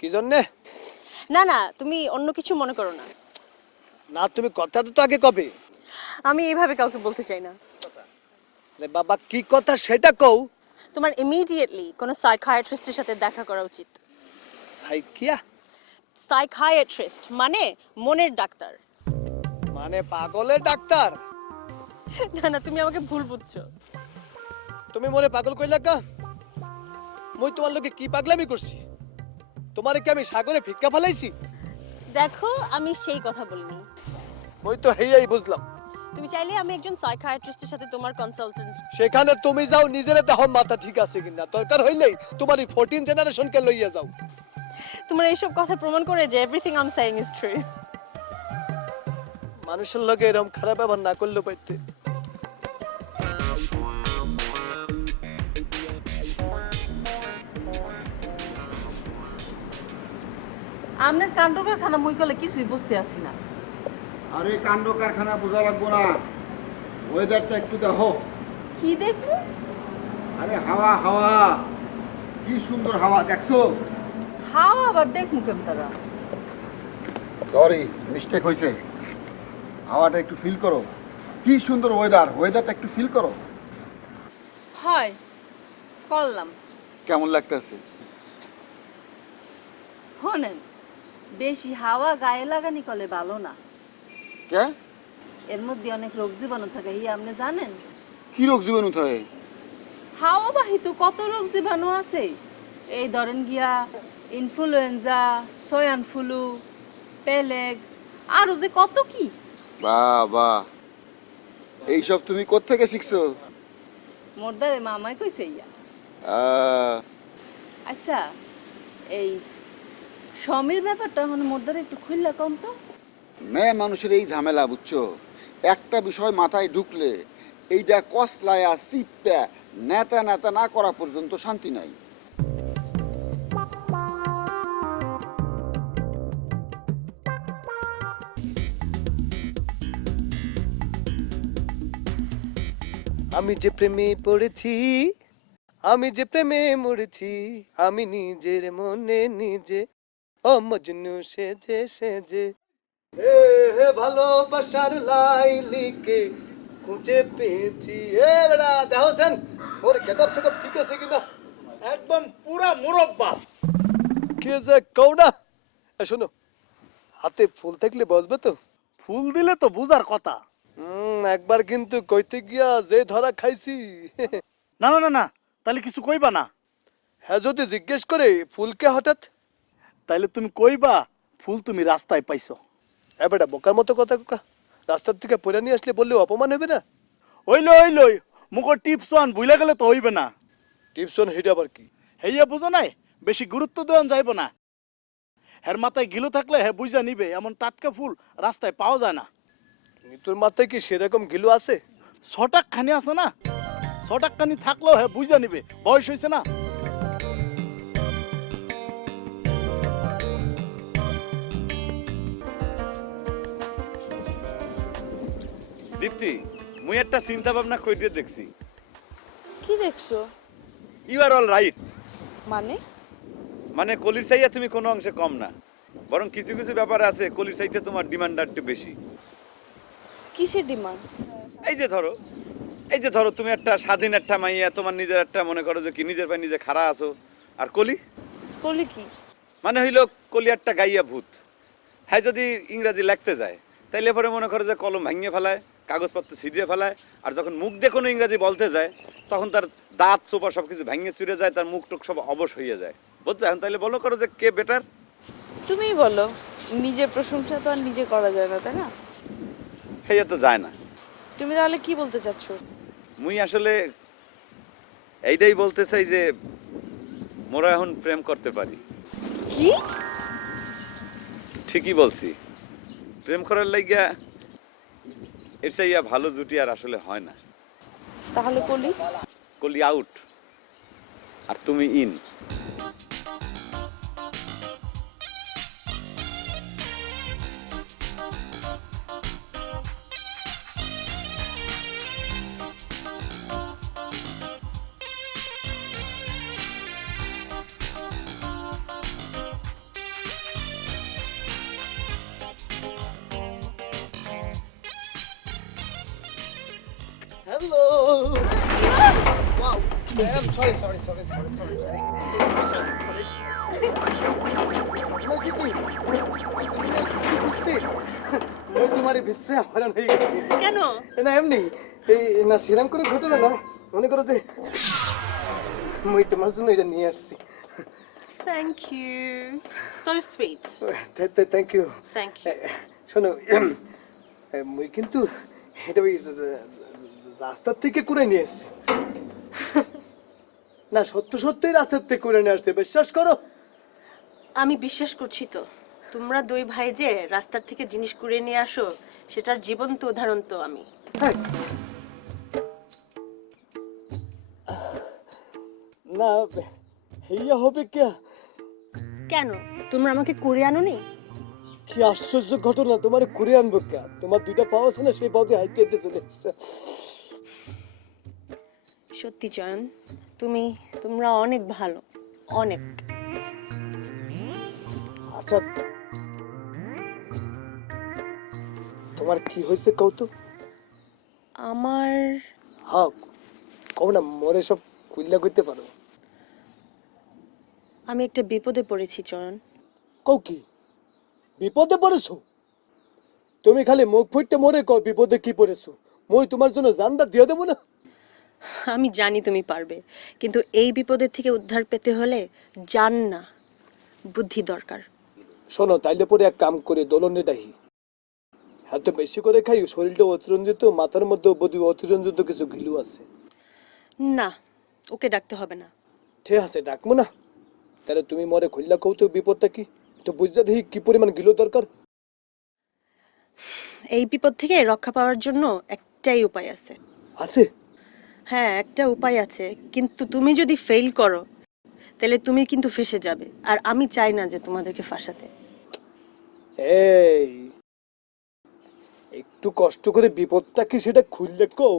কি জন্য? না না, তুমি অন্য কিছু মনে করো না। না, তুমি কথাটা তো আগে কবে। আমি এইভাবে কাউকে বলতে চাই না। আরে বাবা, কি কথা সেটা কও। তোমার ইমিডিয়েটলি কোনো সাইকিয়াট্রিস্টের সাথে দেখা করা উচিত। সাইকিয়া সাইকিয়াট্রিস্ট মানে মনের ডাক্তার। মানে পাগলের ডাক্তার? না না, তুমি আমাকে ভুল বুঝছো। তুমি মনে পাগল কইলা কা? মই তোমার লগে কি পাগলামি করছি? তোমারে কি আমি সাগরে ভিক্ষা ফেলাইছি? দেখো, আমি সেই কথা বলিনি। মই তো হেয়াই বুঝলাম। তুমি চাইলে আমি একজন সাইকিয়াট্রিস্টের সাথে তোমার কনসালটেন্ট। সেখানে তুমি যাও, নিজেরে দেখো মাথা ঠিক আছে কিনা, দরকার হইলেই তোমার এই 14 জেনারেশনকে লইয়া যাও। তোমার এইসব কথা প্রমাণ করে যে everything I am saying is true. মানুষের লগে এরকম খারাপ ব্যবহার না করলেও পারতে। আপনার কাণ্ড কারখানা মুই করলে কিছুই বুঝতে আসি না। আরে কাণ্ড কারখানা বোঝা লাগবো না, ওয়েদারটা একটু দেখো। কি দেখবো? আরে হাওয়া হাওয়া, কি সুন্দর হাওয়া দেখছো? হাওয়া আবার দেখবো কেমন তারা? সরি, মিস্টেক হয়েছে। হাওয়াটা একটু ফিল করো, কি সুন্দর ওয়েদার, ওয়েদারটা একটু ফিল করো। হয় করলাম। কেমন লাগতেছে? শোনেন, বেশি হাওয়া গায়ে লাগানি করলে ভালো না। কে? এর মধ্যে অনেক রোগ জীবাণু থাকে, ই আপনি জানেন? কি রোগ জীবাণু থাকে? হাওয়া বাহিত কত রোগ জীবাণু আছে। এই ধরেন গিয়া ইনফ্লুয়েঞ্জা, সোয়ান ফ্লু, পেলেগ, আরো যে কত কি। বাহ বাহ, এইসব তুমি কোত্থেকে শিখছো? মোরদারে মামাই কইছে ইয়া। আহ, আচ্ছা, এই সমীর ব্যাপারটা এখন মোরদারে একটু খুললা কম তো। মেয়ে মানুষের এই ঝামেলা বুঝছো, একটা বিষয় মাথায় ঢুকলে এইটা কসলায়া চিপ্পা নেতা নেতা না করা পর্যন্ত শান্তি নাই। আমি যে প্রেমে পড়েছি, আমি যে প্রেমে মরেছি, আমি নিজের মনে নিজে ও মজনু সেজে সেজে হে হে ভালোবাসার লাইলিকে খুঁজে পেয়েছি। এ বেটা দেখছেন ওর গেটআপ সেটআপ ঠিক আছে কিনা? একদম পুরা মুরব্বা। কে যে কৌনা। শোনো, হাতে ফুল থাকলে বসবে তো? ফুল দিলে তো বুঝার কথা। একবার কিন্তু কইতে গিয়া যে ধরা খাইছি। না না না না, তাহলে কিছু কইবা না? হ্যাঁ, যদি জিজ্ঞেস করে ফুলকে হঠাৎ, তাইলে তুমি কইবা ফুল তুমি রাস্তায় পাইছো। হ্যাঁ বেটা বোকার মতো কথা কোকা। রাস্তার থেকে পড়ে নিয়ে আসলে বললে অপমান হবে না? ওইলো ওইলো, মুখর টিপস ওয়ান ভুলে গেলে তো হইবে না। টিপসন হিট আবার কি? হেইয়া বুঝো নাই, বেশি গুরুত্ব দেওয়া যাইব না। হের মাথায় গিলু থাকলে হে বুঝা নিবে, এমন টাটকা ফুল রাস্তায় পাওয়া যায় না। তোর মাথায় কি সেরকম গিলু আছে? ছটাক খানি আছে না, ছটাক খানি থাকলেও হে বুঝা নিবে, বয়স হয়েছে না। দীপ্তি, মুই একটা চিন্তা ভাবনা কইরে দেখছি। কি দেখছো? You are all right. মানে? মানে কলির চাইয়া তুমি কোনো অংশে কম না, বরং কিছু কিছু ব্যাপার আছে কলির চাইতে তোমার ডিমান্ড একটু বেশি। কিসের ডিমান্ড? এই যে ধরো তুমি একটা স্বাধীন একটা মাইয়া, তোমার নিজের একটা মনে করো যে কি নিজের পায়ে নিজে খাড়া আছো। আর কলি কলি কি? মানে হইল কলি একটা গাইয়া ভূত। হ্যাঁ, যদি ইংরাজি লিখতে যায় তাইলে পরে মনে করো যে কলম ভাঙিয়ে ফেলায়, কাগজপত্র ছিঁড়িয়ে ফেলায়। আর যখন মুখ দিয়ে কোনো ইংরাজি বলতে যায় তখন তার দাঁত চোপা সব কিছু ভেঙে চুরে যায়, তার মুখ টুক সব অবশ হয়ে যায়। বুঝছো? এখন তাইলে বলো করো যে কে বেটার? তুমিই বলো। নিজের প্রশংসা তো আর নিজে করা যায় না, তাই না? হেয়া তো যায় না। তুমি তাহলে কি বলতে চাচ্ছ? মুই আসলে এইটাই বলতে চাই যে মোরা এখন প্রেম করতে পারি। কি? ঠিকই বলছি, প্রেম করার লাগিয়া এর চাইয়া ভালো জুটি আর আসলে হয় না। তাহলে কলি? কলি আউট আর তুমি in. Hello wow ma'am sorry sorry sorry sorry sorry sorry মই তোমার বিশ্বাস হরান হয়ে গেছি কেন? না এমনি এই না সেরাম করে ঘটনা না মনে করো যে মই তোমার জন্য এটা নিয়ে আসছি thank you so sweet thank you thank you শোনো মই কিন্তু এটা ওই রাস্তার থেকে করে নিয়ে এসছি না সত্য সত্যই রাস্তার থেকে করে নিয়ে আসছে বিশ্বাস করো আমি বিশ্বাস করছি তো তোমরা দুই ভাই যে রাস্তার থেকে জিনিস কুড়িয়ে নিয়ে আসো সেটার জীবন্ত উদাহরণ তো আমি হ্যাঁ। না হেইয়া হবে কে কেন তোমরা আমাকে কুড়িয়ে আনোনি? কি আশ্চর্য ঘটনা তোমার ঘুরে আনবো কে তোমার দুইটা পাও আছে না সেই পাওতে হাইটে হেঁটে চলে এসছে সত্যি চয়ন তোমরা অনেক ভালো অনেক আচ্ছা তোমার কি হয়েছে কৌতুক আমার হ্যাঁ কম না মরে সব কুইল্লা করতে পারো আমি একটা বিপদে পড়েছি চয়ন কও কি বিপদে পড়েছো তুমি খালি মুখ ফুটতে মরে কও বিপদে কি পড়েছো মই তোমার জন্য জানটা দিয়ে দেবো না আমি জানি তুমি পারবে কিন্তু এই বিপদের থেকে উদ্ধার পেতে হলে জান না বুদ্ধি দরকার শোনো তাইলে পরে এক কাম করে দোলনে ডাহি এত বেশি করে খাই শরীরটা অতিরঞ্জিত মাথার মধ্যে বোধ অতিরঞ্জিত কিছু গিলু আছে না ওকে ডাকতে হবে না ঠিক আছে ডাকবো না তাহলে তুমি মরে খুললা কৌ তো বিপদটা কি তো বুঝতে দেখি কি পরিমাণ গিলো দরকার এই বিপদ থেকে রক্ষা পাওয়ার জন্য একটাই উপায় আছে আছে হ্যাঁ একটা উপায় আছে কিন্তু তুমি যদি ফেল করো তাহলে তুমি কিন্তু ফেঁসে যাবে আর আমি চাই না যে তোমাদেরকে ফাঁসাতে এই একটু কষ্ট করে বিপদটা কি সেটা খুললে কও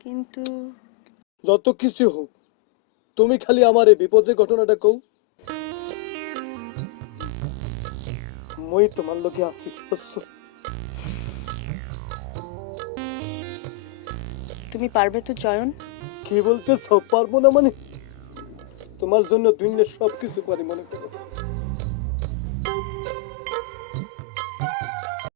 কিন্তু যত কিছু হোক তুমি খালি আমার এই বিপদের ঘটনাটা কও মই তোমার লোকে আছি বুঝছো? তুমি পারবে তো চয়ন কি বলতে সব পারবো না মানে তোমার জন্য দুনিয়ার সব কিছু পারি মনে করো